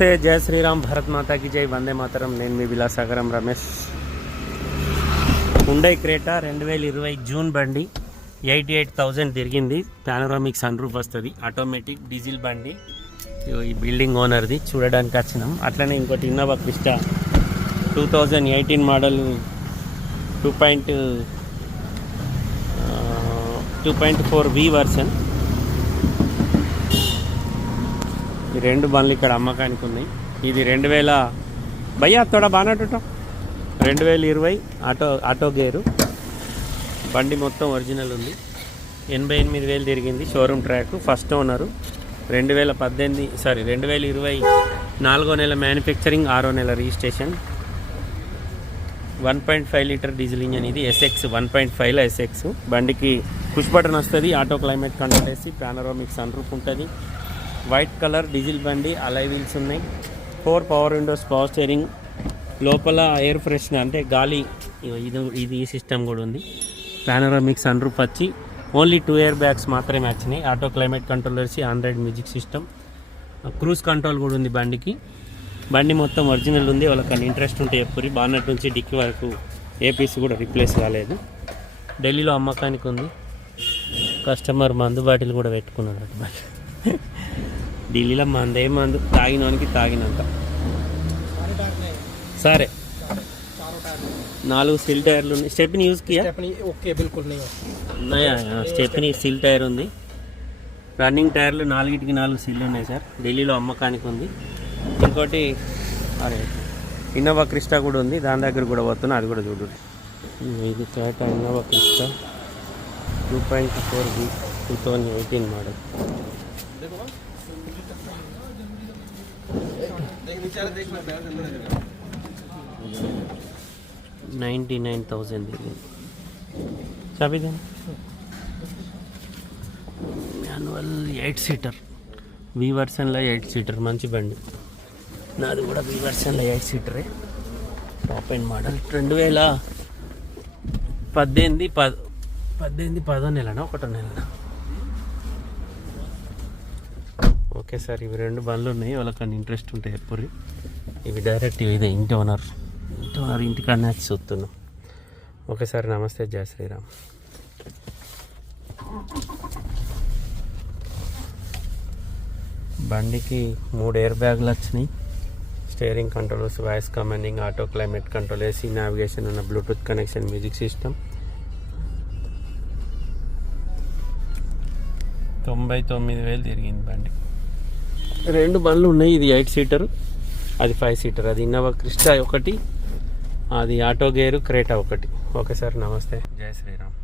నమస్తే జయ శ్రీరామ్ భరత్ మాతాకి జై వందే మాతరం నేను మీ విలాసాగరం రమేష్ హుండై క్రేటా రెండు వేల ఇరవై జూన్ బండి ఎయిటీ ఎయిట్ థౌజండ్ తిరిగింది పానరామిక్ సన్ రూఫ్ వస్తుంది ఆటోమేటిక్ డీజిల్ బండి ఈ బిల్డింగ్ ఓనర్ది చూడడానికి వచ్చినాం. అట్లనే ఇంకోటి Innova Crysta two thousand eighteen model two point two point four V version ఈ రెండు బండ్లు ఇక్కడ అమ్మకానికి ఉన్నాయి. ఇది రెండు వేల భయ్యా తోడ బాగా రెండు వేల ఇరవై ఆటో ఆటో గేరు. బండి మొత్తం ఒరిజినల్ ఉంది. ఎనభై ఎనిమిది వేలు తిరిగింది షోరూమ్ ట్రాక్ ఫస్ట్ ఓనరు. రెండు వేల పద్దెనిమిది సారీ రెండు వేల ఇరవై నాలుగో నెల మ్యానుఫ్యాక్చరింగ్ ఆరో నెల registration. One point five litre diesel engine ఇది ఎస్ఎక్స్ వన్ పాయింట్ ఫైవ్లో ఎస్ఎక్స్. బండికి పుష్ బటన్ వస్తుంది ఆటో క్లైమేట్ కంట్రోల్ వేసి పానరోమిక్ సన్ రూఫ్ ఉంటుంది. వైట్ కలర్ డీజిల్ బండి అలై వీల్స్ ఉన్నాయి. Four power windows power steering లోపల ఎయిర్ ఫ్రెషనర్ అంటే గాలి ఇది ఇది ఈ సిస్టమ్ కూడా ఉంది. పానరామిక్ సన్ రూఫ్ వచ్చి ఓన్లీ టూ ఇయర్ బ్యాగ్స్ మాత్రమే వచ్చినాయి. ఆటో క్లైమేట్ కంట్రోల్ వచ్చి Android music system cruise control కూడా ఉంది బండికి. బండి మొత్తం ఒరిజినల్ ఉంది. వాళ్ళకి ఇంట్రెస్ట్ ఉంటే ఎప్పుడు బాన్నట్ నుంచి డిక్కీ వరకు ఏ పీస్ కూడా రీప్లేస్ కాలేదు. ఢిల్లీలో అమ్మకానికి ఉంది. కస్టమర్ మందు బాటిల్ కూడా పెట్టుకున్నాడు అటు ఢిల్లీలో మందే మందు. తాగినోనికి తాగినంత. సరే. నాలుగు సిల్ టైర్లు ఉన్నాయి. స్టెప్ని యూజ్ కియా? ఓకే స్టెప్ని సిల్ టైర్ ఉంది. రన్నింగ్ టైర్లు నాలుగిటికి నాలుగు సిల్ ఉన్నాయి సార్. ఢిల్లీలో అమ్మకానికి ఉంది. ఇంకోటి అరే ఇన్నోవా క్రిస్టా కూడా ఉంది. దాని దగ్గర కూడా పోతున్నా అది కూడా చూడు. ఇది Toyota Innova Crysta. Two point four B two thousand eighteen model. Ninety nine thousand manual eight seater. V వర్షన్లో eight seater మంచి బండి. నాది కూడా వి వర్షన్లో ఎయిట్ సీటరే. టాప్ అండ్ మోడల్ రెండు వేల పద్దెనిమిది పద పద్దెనిమిది పదో నెలనా ఒకటో నెలనా? ఓకే సార్ ఇవి రెండు బండ్లు ఉన్నాయి వాళ్ళకన్నా ఇంట్రెస్ట్ ఉంటాయి ఎప్పుడు ఇవి డైరెక్ట్ ఇదే ఇంటి ఓనర్ ఇంటి ఓనర్ ఇంటికాడనే చూస్తున్నాం. ఓకే సార్ నమస్తే. జయ శ్రీరామ్. బండికి మూడు ఎయిర్ బ్యాగులు వచ్చినాయి. Steering controls voice commanding auto climate control AC navigation ఉన్న బ్లూటూత్ కనెక్షన్ మ్యూజిక్ సిస్టమ్ తొంభై తొమ్మిది వేలు తిరిగింది బండి. రెండు బండ్లు ఉన్నాయి. ఇది ఎయిట్ సీటర్ అది ఫైవ్ సీటర్. అది ఇన్నోవా క్రిస్టా ఒకటి అది ఆటో గేరు క్రేటా ఒకటి. ఓకే సార్ నమస్తే. జై శ్రీరామ్.